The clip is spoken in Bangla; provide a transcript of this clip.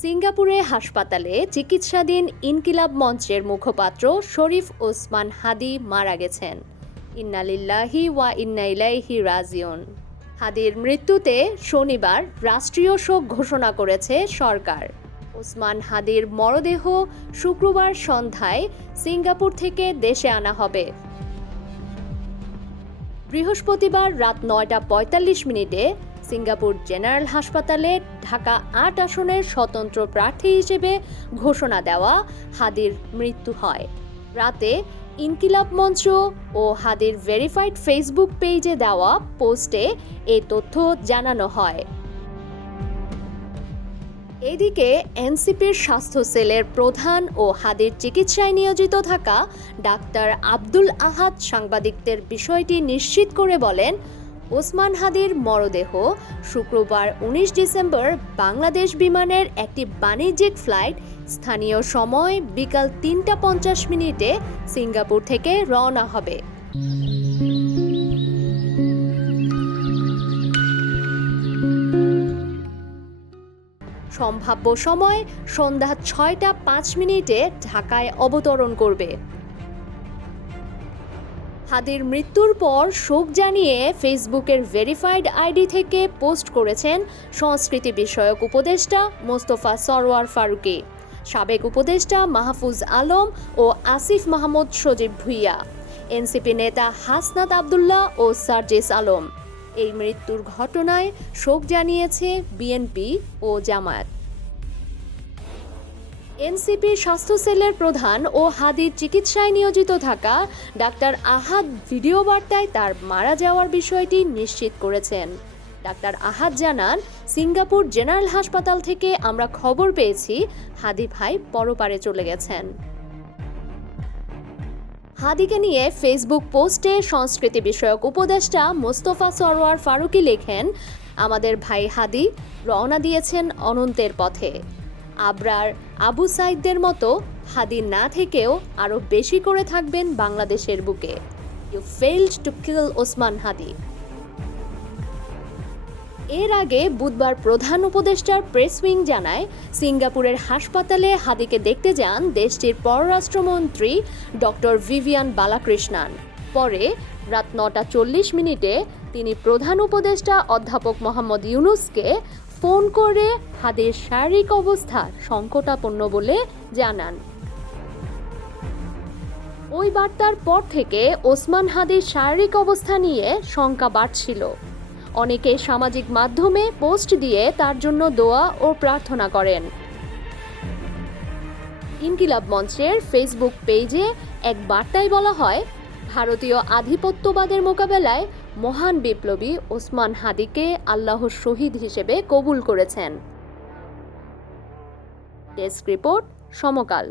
সিঙ্গাপুরে হাসপাতালে চিকিৎসাধীন ইনকিলাব মঞ্চের মুখপাত্র শরীফ ওসমান হাদি মারা গেছেন। ইন্না লিল্লাহি ওয়া ইন্না ইলাইহি রাজিউন। হাদির মৃত্যুতে শনিবার রাষ্ট্রীয় শোক ঘোষণা করেছে সরকার। ওসমান হাদির মরদেহ শুক্রবার সন্ধ্যায় সিঙ্গাপুর থেকে দেশে আনা হবে। বৃহস্পতিবার রাত 9:45 সিঙ্গাপুর জেনারেল হাসপাতালে ঢাকা 8 আসনের স্বতন্ত্র প্রার্থী হিসেবে ঘোষণা দেওয়া হাদির মৃত্যু হয়। রাতে ইনকিলাব মঞ্চ ও হাদির ভেরিফাইড ফেসবুক পেজে দেওয়া পোস্টে এই তথ্য জানানো হয়। এদিকে এনসিপির স্বাস্থ্য সেলের প্রধান ও হাদির চিকিৎসায় নিয়োজিত থাকা ডাক্তার আব্দুল আহাদ সাংবাদিকদের বিষয়টি নিশ্চিত করে বলেন, ওসমান হাদির মরদেহ শুক্রবার 19 ডিসেম্বর বাংলাদেশ বিমানের একটি বাণিজ্যিক ফ্লাইট স্থানীয় সময় বিকাল 3:50 সিঙ্গাপুর থেকে রওনা হবে। সম্ভাব্য সময় সন্ধ্যা 6:05 ঢাকায় অবতরণ করবে। হাদির মৃত্যুর পর শোক জানিয়ে ফেসবুকের ভেরিফাইড আইডি থেকে পোস্ট করেছেন সংস্কৃতি বিষয়ক উপদেষ্টা মোস্তফা সরওয়ার ফারুকী, সাবেক উপদেষ্টা মাহফুজ আলম ও আসিফ মাহমুদ সজীব ভুইয়া, এনসিপি নেতা হাসনাত আবদুল্লাহ ও সার্জিস আলম। এই মৃত্যুর ঘটনায় শোক জানিয়েছে বিএনপি ও জামায়াত। এনসিপির স্বাস্থ্য সেলের প্রধান ও হাদির চিকিৎসায় নিয়োজিত থাকা ডাক্তার আহাদ ভিডিও বার্তায় তার মারা যাওয়ার বিষয়টি নিশ্চিত করেছেন। ডাক্তার আহাদ জানান, সিঙ্গাপুর জেনারেল হাসপাতাল থেকে আমরা খবর পেয়েছি হাদি ভাই পরপারে চলে গেছেন। হাদিকে নিয়ে ফেসবুক পোস্টে সংস্কৃতি বিষয়ক উপদেষ্টা মোস্তফা সরওয়ার ফারুকী লেখেন, আমাদের ভাই হাদি রওনা দিয়েছেন অনন্তের পথে। আবরার আবু সাইদদের মতো হাদি না থেকেও আরও বেশি করে থাকবেন বাংলাদেশের বুকে। You failed to kill Osman Hadi. এর আগে বুধবার প্রধান উপদেষ্টার প্রেস উইং জানায়, সিঙ্গাপুরের হাসপাতালে হাদিকে দেখতে যান দেশটির পররাষ্ট্রমন্ত্রী ডক্টর ভিভিয়ান বালাকৃষ্ণান। পরে রাত 9:40 তিনি প্রধান উপদেষ্টা অধ্যাপক মোহাম্মদ ইউনুসকে ফোন করে হাদির শারীরিক অবস্থা সংকটাপন্ন বলে জানান। ওই বার্তার পর থেকে ওসমান হাদির শারীরিক অবস্থা নিয়ে শঙ্কা বাড়ছিল। অনেকে সামাজিক মাধ্যমে পোস্ট দিয়ে তার জন্য দোয়া ও প্রার্থনা করেন। ইনকিলাব মঞ্চের ফেসবুক পেজে এক বার্তায় বলা হয়, ভারতীয় আধিপত্যবাদের মোকাবেলায় মহান বিপ্লবী ওসমান হাদিকে আল্লাহর শহীদ হিসেবে কবুল করেছেন। ডেস্ক রিপোর্ট, সমকাল।